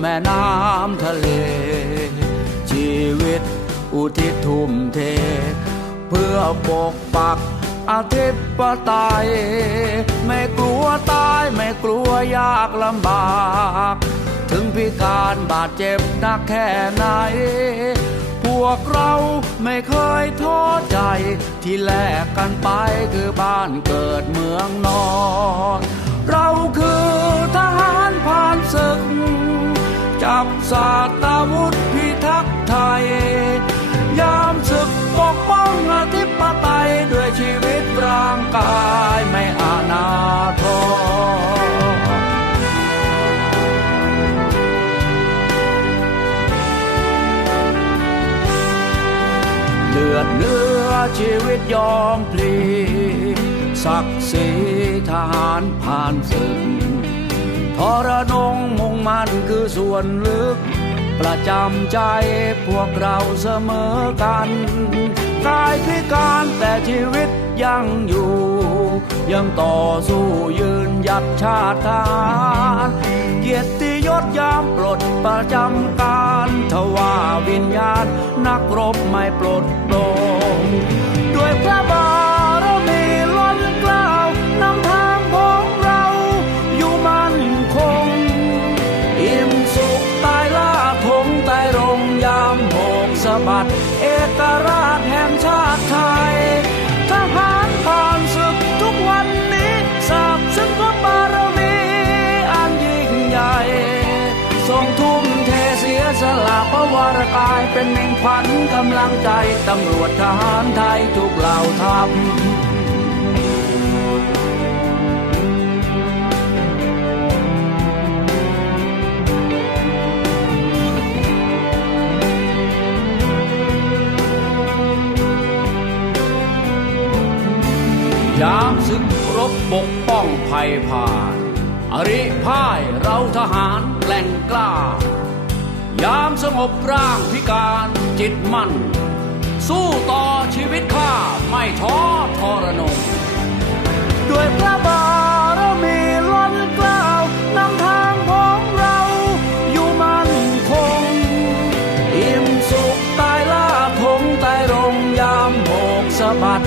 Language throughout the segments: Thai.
แม่น้ำทะเล ชีวิตอุทิศทุ่มเท เพื่อปกปักอาธิปไตยไม่กลัวตายไม่กลัวยากลำบาก ถึงพิการบาดเจ็บหนักแค่ไหน พวกเราไม่เคยท้อใจ ที่แลกกันไปคือบ้านเกิดเมืองนอน เราคือ จับสาตาวุธพิทักษ์ไทย ยามศึกปกป้องอธิปไตยด้วยชีวิตร่างกายไม่อานาทรเลือดเนื้อชีวิตยอมพลีศักดิ์ศรีทหารผ่านศึก ทรนงมุ่งมั่นคือส่วนลึก ประจำใจพวกเราเสมอกันกายพิการแต่ชีวิตยังอยู่ ยังต่อสู้ยืนหยัดชาติทารเกียรติยศยามปลดประจำการทว่าวิญญาณนักรบไม่ปลดโปร่งด้วยพระบา บัดเอกราชแห่งชาติไทย ทหารผ่านศึกทุกวันนี้สาบซึ่งพระบารมีอันยิ่งใหญ่ทรงทุ่มเทเสียสละพระวรกายเป็นหนึ่งขวัญกำลังใจตำรวจทหารไทยทุกเหล่าทัพ ยามศึกรบปกป้องภัยผ่าน อริพ่ายเราทหารแกล่งกล้า ยามสงบร่างพิการจิตมั่น สู้ต่อชีวิตข้าไม่ท้อทรนงด้วยพระบารมีล้นกล้าวนำทางของเราอยู่มั่นคง อิ่มสุขตายล่าทงใต้รงยามโบกสะบัด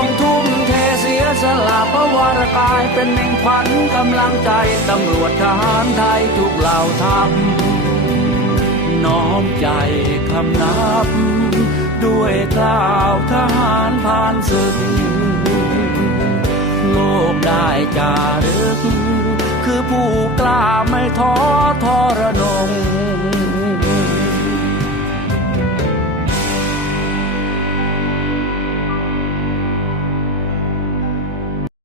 ทรงทุ่มเทเสียสละพระวรกายเป็นเม่งขวัญกำลังใจตำรวจทหารไทยทุกเหล่าทัพน้อมใจคำนับ ด้วยกล่าวทหารผ่านศึก โลกได้จารึก คือผู้กล้าไม่ท้อทรนง